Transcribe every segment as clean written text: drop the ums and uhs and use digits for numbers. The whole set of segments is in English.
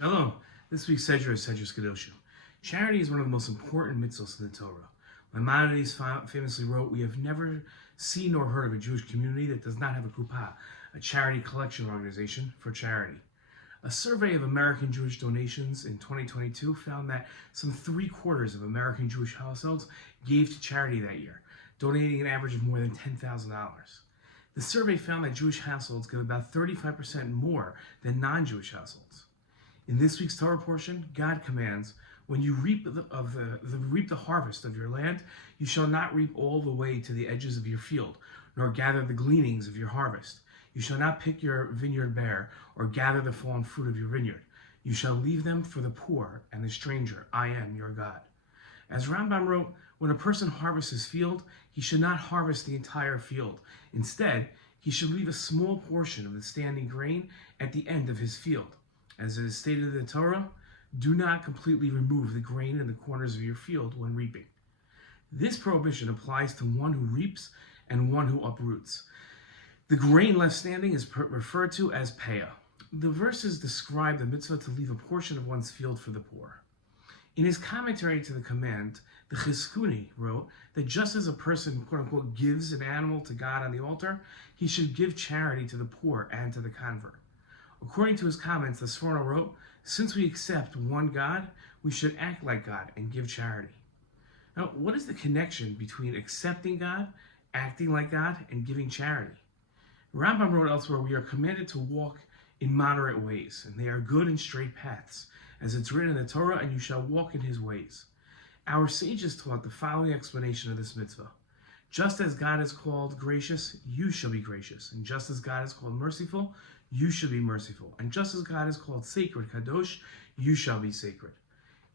Hello. This week's Sedra is Sedra Kedoshim. Charity is one of the most important mitzvahs in the Torah. Maimonides famously wrote, "We have never seen nor heard of a Jewish community that does not have a kupah, a charity collection organization for charity." A survey of American Jewish donations in 2022 found that some 3/4 of American Jewish households gave to charity that year, donating an average of more than $10,000. The survey found that Jewish households give about 35% more than non-Jewish households. In this week's Torah portion, God commands, "When you reap the harvest of your land, you shall not reap all the way to the edges of your field, nor gather the gleanings of your harvest. You shall not pick your vineyard bare, or gather the fallen fruit of your vineyard. You shall leave them for the poor and the stranger. I am your God." As Rambam wrote, when a person harvests his field, he should not harvest the entire field. Instead, he should leave a small portion of the standing grain at the end of his field. As it is stated in the Torah, do not completely remove the grain in the corners of your field when reaping. This prohibition applies to one who reaps and one who uproots. The grain left standing is referred to as peah. The verses describe the mitzvah to leave a portion of one's field for the poor. In his commentary to the command, the Chizkuni wrote that just as a person, quote-unquote, gives an animal to God on the altar, he should give charity to the poor and to the convert. According to his comments, the Sforno wrote, "Since we accept one God, we should act like God and give charity." Now, what is the connection between accepting God, acting like God, and giving charity? Rambam wrote elsewhere, "We are commanded to walk in moderate ways, and they are good and straight paths, as it's written in the Torah, and you shall walk in his ways." Our sages taught the following explanation of this mitzvah. Just as God is called gracious, you shall be gracious. And just as God is called merciful, you shall be merciful. And just as God is called sacred, kadosh, you shall be sacred.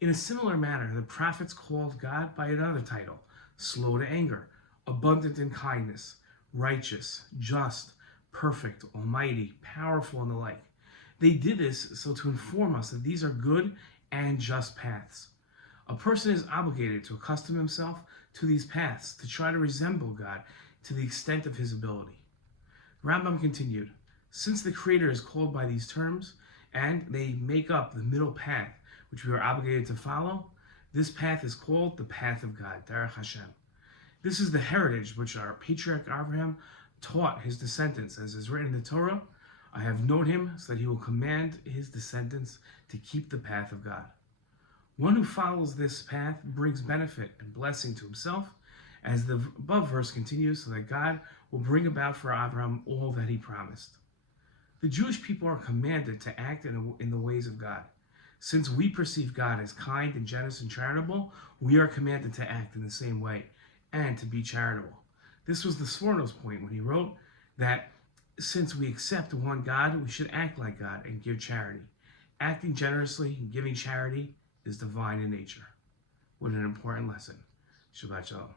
In a similar manner, the prophets called God by another title: slow to anger, abundant in kindness, righteous, just, perfect, almighty, powerful, and the like. They did this so to inform us that these are good and just paths. A person is obligated to accustom himself to these paths, to try to resemble God to the extent of his ability. Rambam continued, "Since the Creator is called by these terms, and they make up the middle path which we are obligated to follow, this path is called the path of God, Derech Hashem. This is the heritage which our patriarch Abraham taught his descendants, as is written in the Torah, 'I have known him so that he will command his descendants to keep the path of God.' One who follows this path brings benefit and blessing to himself, as the above verse continues, so that God will bring about for Abraham all that he promised." The Jewish people are commanded to act in the ways of God. Since we perceive God as kind and generous and charitable, we are commanded to act in the same way and to be charitable. This was the Sforno's point when he wrote that since we accept one God, we should act like God and give charity. Acting generously and giving charity is divine in nature. What an important lesson. Shabbat Shalom.